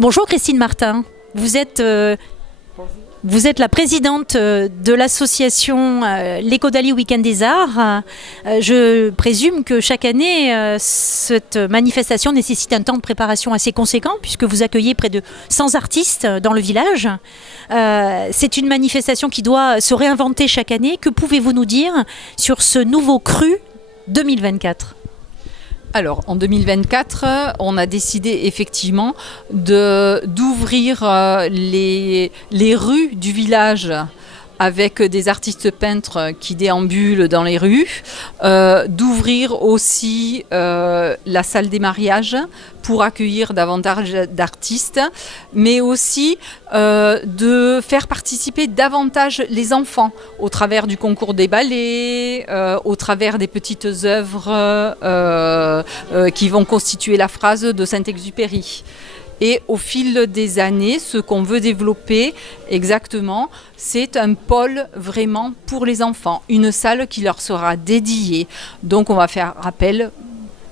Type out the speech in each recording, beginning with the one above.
Bonjour Christine Martin, vous êtes la présidente de l'association l'Éco-Dali Week-end des Arts. Je présume que chaque année, cette manifestation nécessite un temps de préparation assez conséquent puisque vous accueillez près de 100 artistes dans le village. C'est une manifestation qui doit se réinventer chaque année. Que pouvez-vous nous dire sur ce nouveau cru 2024 ? Alors, en 2024, on a décidé effectivement d'ouvrir les rues du village avec des artistes peintres qui déambulent dans les rues, d'ouvrir aussi la salle des mariages pour accueillir davantage d'artistes, mais aussi de faire participer davantage les enfants au travers du concours des ballets, au travers des petites œuvres qui vont constituer la phrase de Saint-Exupéry. Et au fil des années, ce qu'on veut développer exactement, c'est un pôle vraiment pour les enfants, une salle qui leur sera dédiée. Donc on va faire appel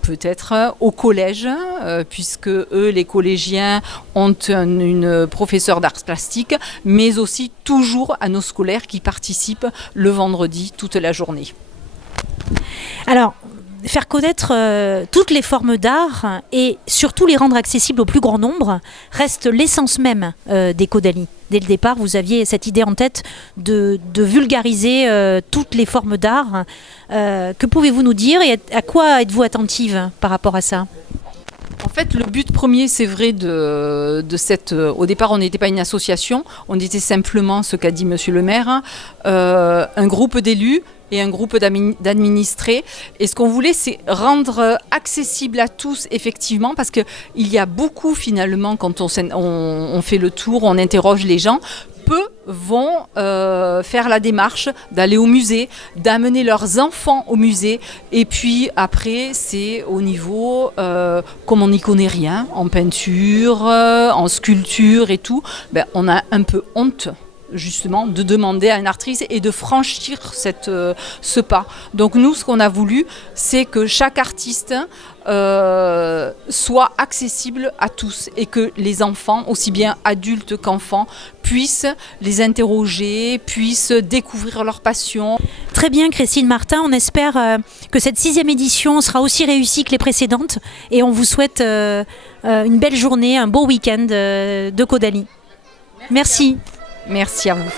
peut-être au collège, puisque eux, les collégiens, ont une professeure d'arts plastiques, mais aussi toujours à nos scolaires qui participent le vendredi toute la journée. Alors, faire connaître toutes les formes d'art et surtout les rendre accessibles au plus grand nombre reste l'essence même d'Éco-Dali. Dès le départ, vous aviez cette idée en tête de vulgariser toutes les formes d'art. Que pouvez-vous nous dire et à quoi êtes-vous attentive par rapport à ça ? En fait, le but premier, c'est vrai, au départ, on n'était pas une association, on était simplement, ce qu'a dit Monsieur le maire, un groupe d'élus et un groupe d'administrés. Et ce qu'on voulait, c'est rendre accessible à tous, effectivement, parce qu'il y a beaucoup, finalement, quand on fait le tour, on interroge les gens, peu vont faire la démarche d'aller au musée, d'amener leurs enfants au musée. Et puis après, c'est au niveau, comme on n'y connaît rien, en peinture, en sculpture et tout, on a un peu honte justement de demander à un artiste et de franchir ce pas. Donc nous, ce qu'on a voulu, c'est que chaque artiste soit accessible à tous et que les enfants, aussi bien adultes qu'enfants, puissent les interroger, puissent découvrir leur passion. Très bien Christine Martin, on espère que cette 6e édition sera aussi réussie que les précédentes et on vous souhaite une belle journée, un beau week-end d'Éco-Dali. Merci. Merci à vous.